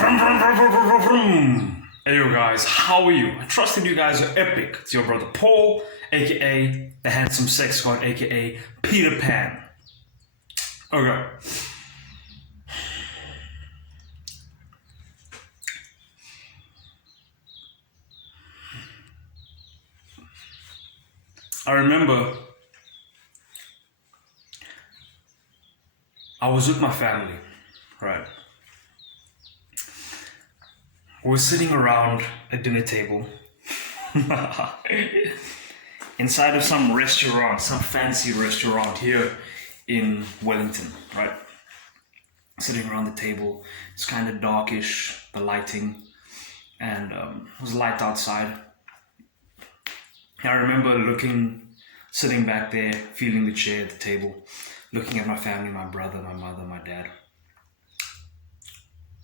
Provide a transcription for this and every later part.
Hey you guys, how are you? I trust that you guys are epic. It's your brother Paul, aka the handsome sex god, aka Peter Pan. Okay. I remember I was with my family, right? We were sitting around a dinner table inside of some restaurant, some fancy restaurant here in Wellington, right? Sitting around the table, it's kind of darkish, the lighting, and it was light outside. I remember sitting back there, feeling the chair at the table, looking at my family, my brother, my mother, my dad.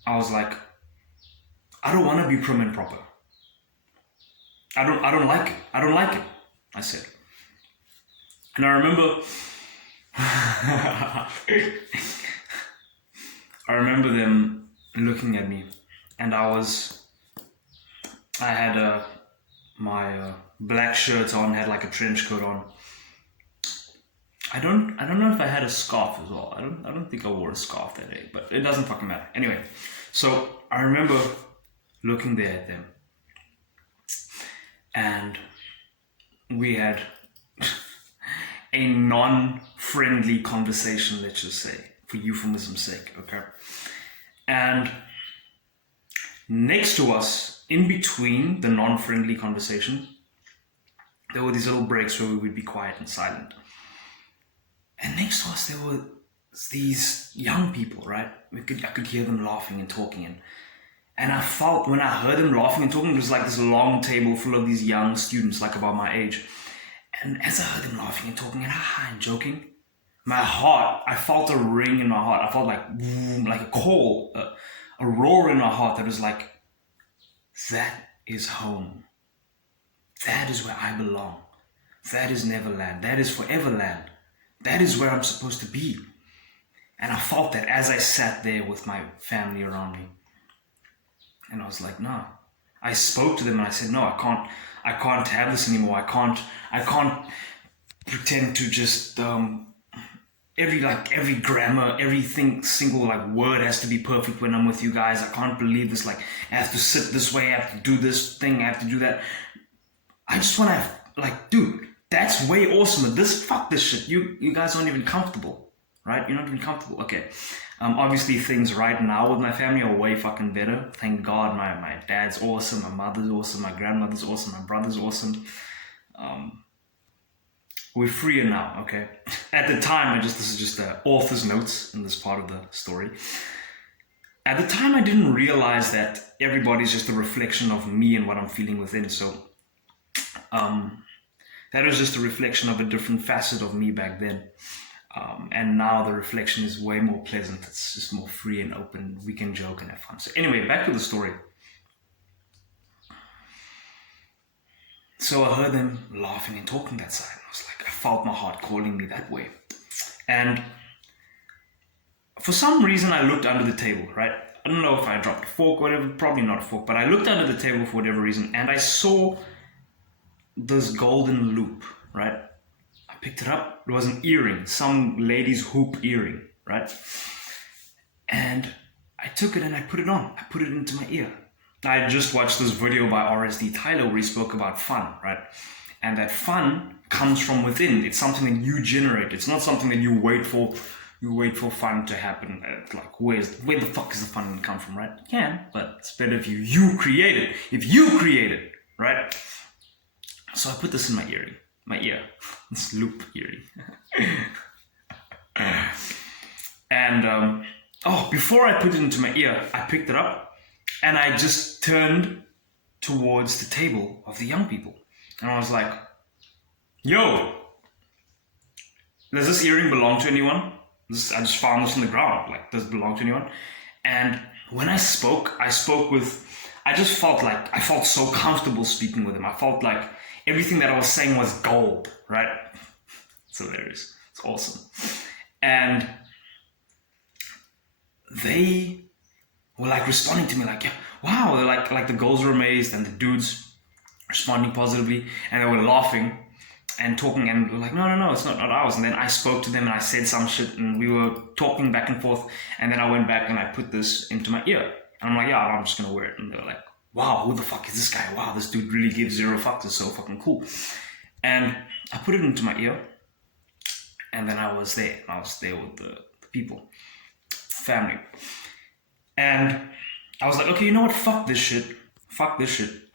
I was like, I don't want to be prim and proper. I don't like it. I don't like it, I said. And I remember I remember them looking at me, and I had my black shirt on, had like a trench coat on. I don't know if I had a scarf as well. I don't think I wore a scarf that day, but it doesn't fucking matter. Anyway, so I remember looking there at them, and we had a non-friendly conversation, let's just say, for euphemism's sake, okay? And next to us, in between the non-friendly conversation, there were these little breaks where we would be quiet and silent. And next to us, there were these young people, right? I could hear them laughing and talking, and I felt, when I heard them laughing and talking, it was like this long table full of these young students, like about my age. And as I heard them laughing and talking and joking, my heart, I felt a ring in my heart. I felt like a call, a roar in my heart that was like, that is home. That is where I belong. That is Neverland. That is Foreverland. That is where I'm supposed to be. And I felt that as I sat there with my family around me. And I was like, no. I spoke to them and I said, no, I can't have this anymore. I can't pretend to just every grammar, everything, single word has to be perfect when I'm with you guys. I can't believe this. Like, I have to sit this way, I have to do this thing, I have to do that. I just want to dude, that's way awesome. Fuck this shit. You guys aren't even comfortable, right? You're not even comfortable. Okay. Obviously things right now with my family are way fucking better. Thank God. My dad's awesome, my mother's awesome, my grandmother's awesome, my brother's awesome. We're freer now, okay? At the time, this is just the author's notes in this part of the story. At the time, I didn't realize that everybody's just a reflection of me and what I'm feeling within. So that was just a reflection of a different facet of me back then. And now the reflection is way more pleasant. It's just more free and open. We can joke and have fun. So anyway, back to the story. So I heard them laughing and talking that side. I was like, I felt my heart calling me that way. And for some reason, I looked under the table, right? I don't know if I dropped a fork or whatever, probably not a fork, but I looked under the table for whatever reason, and I saw this golden loop, right? I picked it up. It was an earring, some lady's hoop earring, right? And I took it and I put it on. I put it into my ear. I had just watched this video by RSD Tyler where he spoke about fun, right? And that fun comes from within. It's something that you generate. It's not something that you wait for. You wait for fun to happen. Where the fuck is the fun going to come from, right? You can, but it's better if you create it. If you create it, right? So I put this in my ear, this loop earring. And before I put it into my ear, I picked it up and I just turned towards the table of the young people. And I was like, yo, does this earring belong to anyone? I just found this on the ground. Does it belong to anyone? And when I spoke with, I felt so comfortable speaking with them. I felt like everything that I was saying was gold, right? It's hilarious. It's awesome. And they were like responding to me like, yeah, wow, they're like the girls were amazed and the dudes responding positively, and they were laughing and talking, and we were like, no, it's not ours. And then I spoke to them and I said some shit, and we were talking back and forth, and then I went back and I put this into my ear, and I'm like, yeah, I'm just gonna wear it. And they were like, wow, who the fuck is this guy? Wow, this dude really gives zero fucks. It's so fucking cool. And I put it into my ear, and then I was there with the people, family, and I was like, okay, you know what, fuck this shit.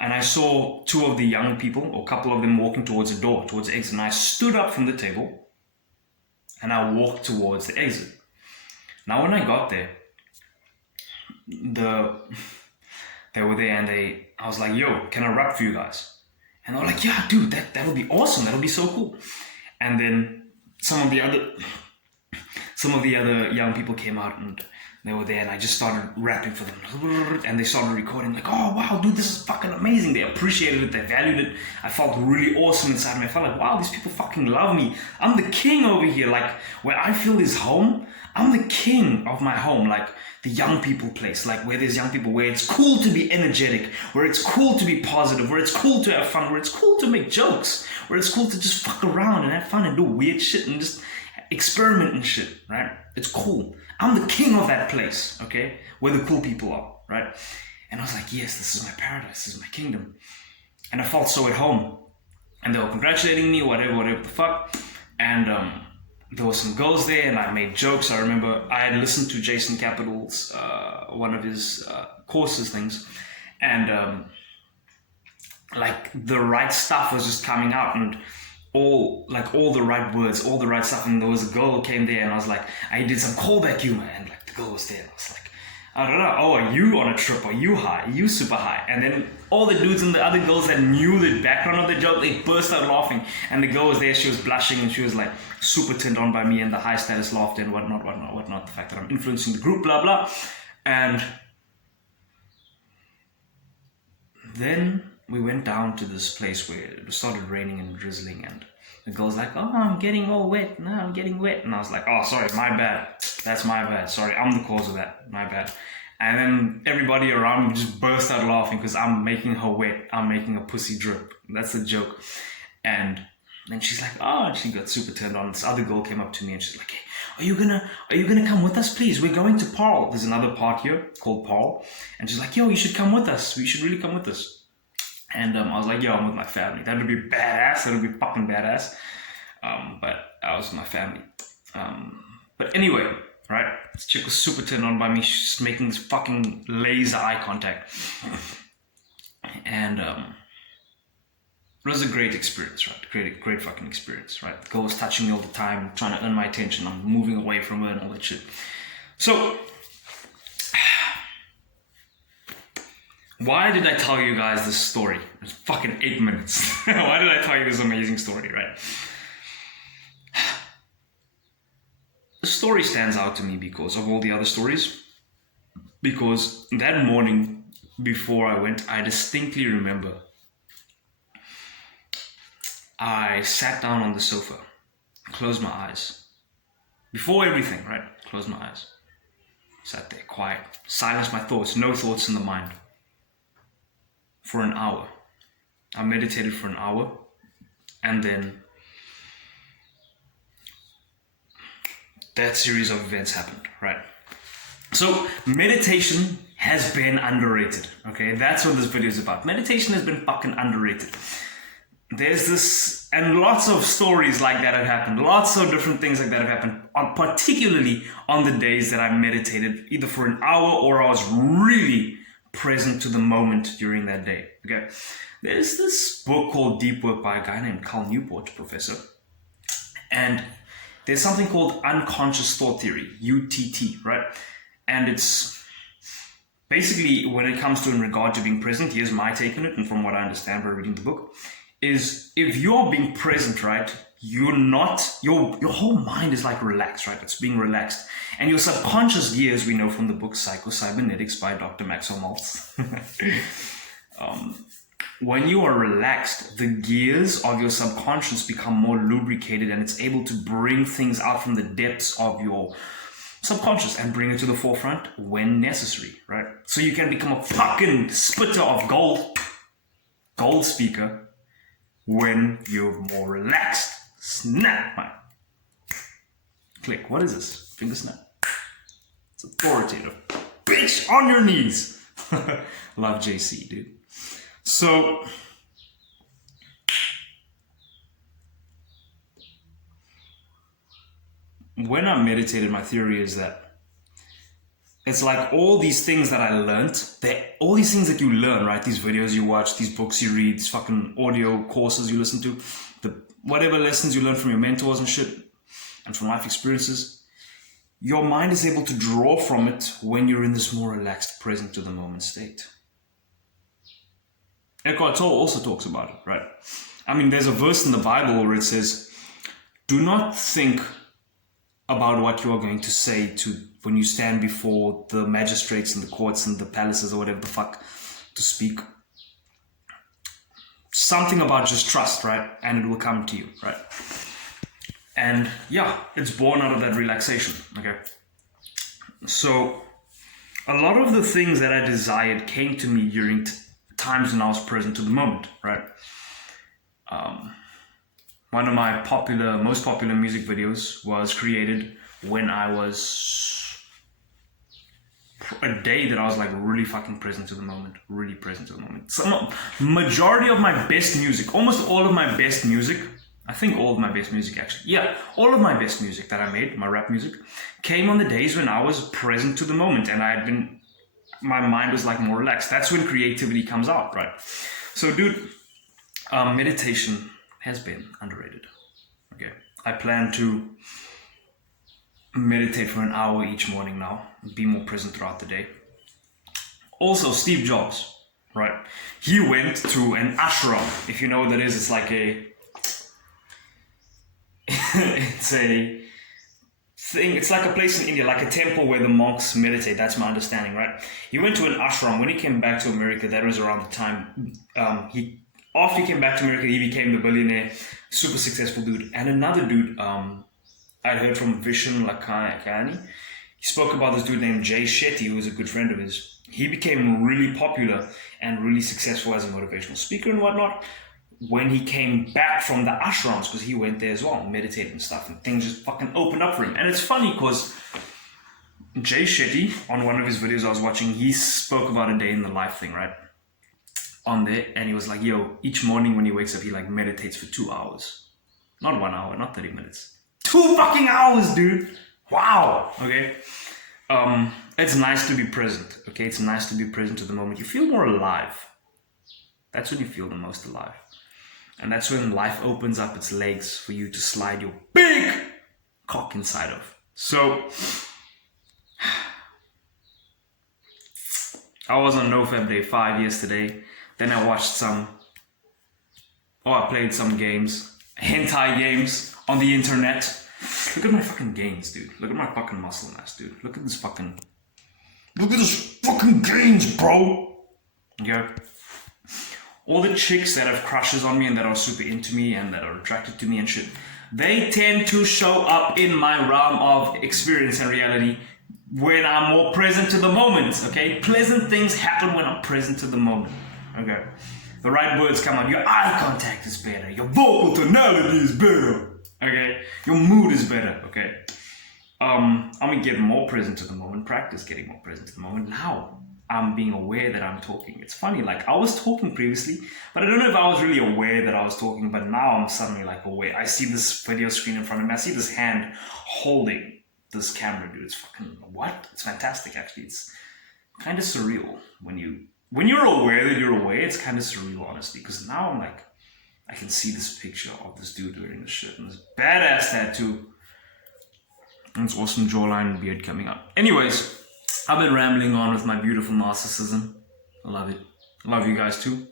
And I saw two of the young people, or a couple of them, walking towards the door, towards the exit, and I stood up from the table and I walked towards the exit. Now when I got there, they were there, and I was like, yo, can I rap for you guys? And they were like, yeah, dude, that would be awesome, that would be so cool. And then some of the other young people came out, and they were there, and I just started rapping for them, and they started recording, like, oh wow, dude, this is fucking amazing. They appreciated it, they valued it. I felt really awesome inside me. I felt like, wow, these people fucking love me. I'm the king over here. Like, where I feel is home, I'm the king of my home. Like the young people place, like where there's young people, where it's cool to be energetic, where it's cool to be positive, where it's cool to have fun, where it's cool to make jokes, where it's cool to just fuck around and have fun and do weird shit and just experiment and shit, right? It's cool. I'm the king of that place, okay? Where the cool people are, right? And I was like, yes, this is my paradise, this is my kingdom. And I felt so at home. And they were congratulating me, whatever the fuck. And there were some girls there, and I made jokes. I remember I had listened to Jason Capital's, one of his courses things. And like the right stuff was just coming out, and all the right words, all the right stuff. And there was a girl who came there, and I was like, I did some callback humor, and like the girl was there, and I was like, I don't know, oh, are you on a trip? Are you high? Are you super high? And then all the dudes and the other girls that knew the background of the joke, they burst out laughing. And the girl was there, she was blushing, and she was like super turned on by me and the high status laughter and whatnot, the fact that I'm influencing the group, blah blah. And then we went down to this place where it started raining and drizzling, and the girl's like, oh, I'm getting all wet. No, I'm getting wet. And I was like, oh, sorry, my bad. That's my bad. Sorry, I'm the cause of that. My bad. And then everybody around me just burst out laughing because I'm making her wet. I'm making a pussy drip. That's the joke. And then she's like, oh, and she got super turned on. This other girl came up to me and she's like, hey, are you gonna come with us, please? We're going to Paarl. There's another park here called Paarl. And she's like, yo, you should come with us. We should really come with us. And I was like, yo, I'm with my family. That would be badass. That would be fucking badass. But I was with my family. But anyway, right? This chick was super turned on by me. She's making this fucking laser eye contact. And it was a great experience, right? Great fucking experience, right? The girl was touching me all the time, trying to earn my attention. I'm moving away from her and all that shit. So, why did I tell you guys this story? It's fucking 8 minutes. Why did I tell you this amazing story, right? The story stands out to me because of all the other stories. Because that morning before I went, I distinctly remember I sat down on the sofa, closed my eyes. Before everything, right? Closed my eyes. Sat there, quiet, silenced my thoughts, no thoughts in the mind. For an hour. I meditated for an hour, and then that series of events happened, right? So meditation has been underrated, okay? That's what this video is about. Meditation has been fucking underrated. There's this, and lots of stories like that have happened. Lots of different things like that have happened, particularly on the days that I meditated, either for an hour or I was really present to the moment during that day, okay? There's this book called Deep Work by a guy named Cal Newport, professor. And there's something called unconscious thought theory, UTT, right? And it's basically, when it comes to in regard to being present, here's my take on it, and from what I understand by reading the book, is if you're being present, right, you're not, your whole mind is like relaxed, right? It's being relaxed. And your subconscious gears, we know from the book Psycho-Cybernetics by Dr. Maxwell Maltz. When you are relaxed, the gears of your subconscious become more lubricated, and it's able to bring things out from the depths of your subconscious and bring it to the forefront when necessary, right? so you can become a fucking spitter of gold speaker when you're more relaxed. Snap, man. Click. What is this? Finger snap. It's authoritative. Bitch, on your knees. Love JC, dude. So, when I meditated, my theory is that it's like all these things that I learned, all these things that you learn, right? These videos you watch, these books you read, these fucking audio courses you listen to, whatever lessons you learn from your mentors and shit, and from life experiences, your mind is able to draw from it when you're in this more relaxed, present to the moment state. Eckhart Tolle also talks about it, right? I mean, there's a verse in the Bible where it says, do not think about what you are going to say when you stand before the magistrates and the courts and the palaces or whatever the fuck to speak. Something about just trust, right? And it will come to you, right? And yeah, it's born out of that relaxation, okay? So a lot of the things that I desired came to me during times when I was present to the moment, right? One of my most popular music videos was created when I was a day that I was like really fucking present to the moment, really present to the moment. Majority of my best music, almost all of my best music, I think all of my best music actually, yeah, all of my best music that I made, my rap music, came on the days when I was present to the moment and my mind was like more relaxed. That's when creativity comes out, right? So dude, meditation has been underrated. Okay, I plan to meditate for an hour each morning now, be more present throughout the day. Also, Steve Jobs, right? He went to an ashram. If you know what that is, it's like it's a thing. It's like a place in India, like a temple where the monks meditate. That's my understanding, right? He went to an ashram. When he came back to America, that was around the time after he came back to America, he became the billionaire, super successful dude. And another dude, I'd heard from Vishen Lakhiani. He spoke about this dude named Jay Shetty, who was a good friend of his. He became really popular and really successful as a motivational speaker and whatnot when he came back from the ashrams, because he went there as well, meditated and stuff, and things just fucking opened up for him. And it's funny because Jay Shetty, on one of his videos I was watching, he spoke about a day in the life thing, right? On there, and he was like, yo, each morning when he wakes up, he like meditates for 2 hours. Not 1 hour, not 30 minutes. 2 fucking hours, dude! Wow! Okay? It's nice to be present, okay? It's nice to be present to the moment. You feel more alive. That's when you feel the most alive. And that's when life opens up its legs for you to slide your big cock inside of. So, I was on Nofap day 5 yesterday. Then I watched I played some games, hentai games on the internet. Look at my fucking gains, dude. Look at my fucking muscle mass, dude. Look at this fucking gains, bro. Okay. All the chicks that have crushes on me and that are super into me and that are attracted to me and shit, they tend to show up in my realm of experience and reality when I'm more present to the moment, okay? Pleasant things happen when I'm present to the moment, okay? The right words come out. Your eye contact is better. Your vocal tonality is better, okay? Your mood is better, okay? I'm gonna get more present to the moment, practice getting more present to the moment. Now, I'm being aware that I'm talking. It's funny, like I was talking previously, but I don't know if I was really aware that I was talking, but now I'm suddenly like aware. I see this video screen in front of me. I see this hand holding this camera, dude. It's fucking, what? It's fantastic, actually. It's kind of surreal when you're aware that you're aware. It's kind of surreal, honestly, because now I'm like, I can see this picture of this dude wearing this shit and this badass tattoo. And this awesome jawline and beard coming up. Anyways, I've been rambling on with my beautiful narcissism. I love it. I love you guys too.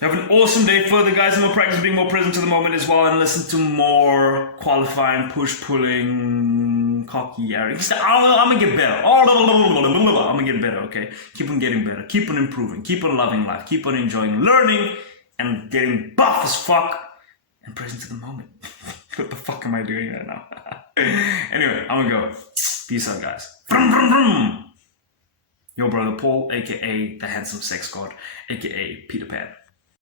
Have an awesome day further, guys, and we'll practice being more present to the moment as well and listen to more qualifying, push-pulling, cocky, arrogant. I'm gonna get better. I'm gonna get better, okay? Keep on getting better. Keep on improving. Keep on loving life. Keep on enjoying learning and getting buff as fuck and present to the moment. What the fuck am I doing right now? Anyway, I'm gonna go. Peace out, guys. Vroom, vroom, vroom. your brother Paul, aka the handsome sex god, aka Peter Pan.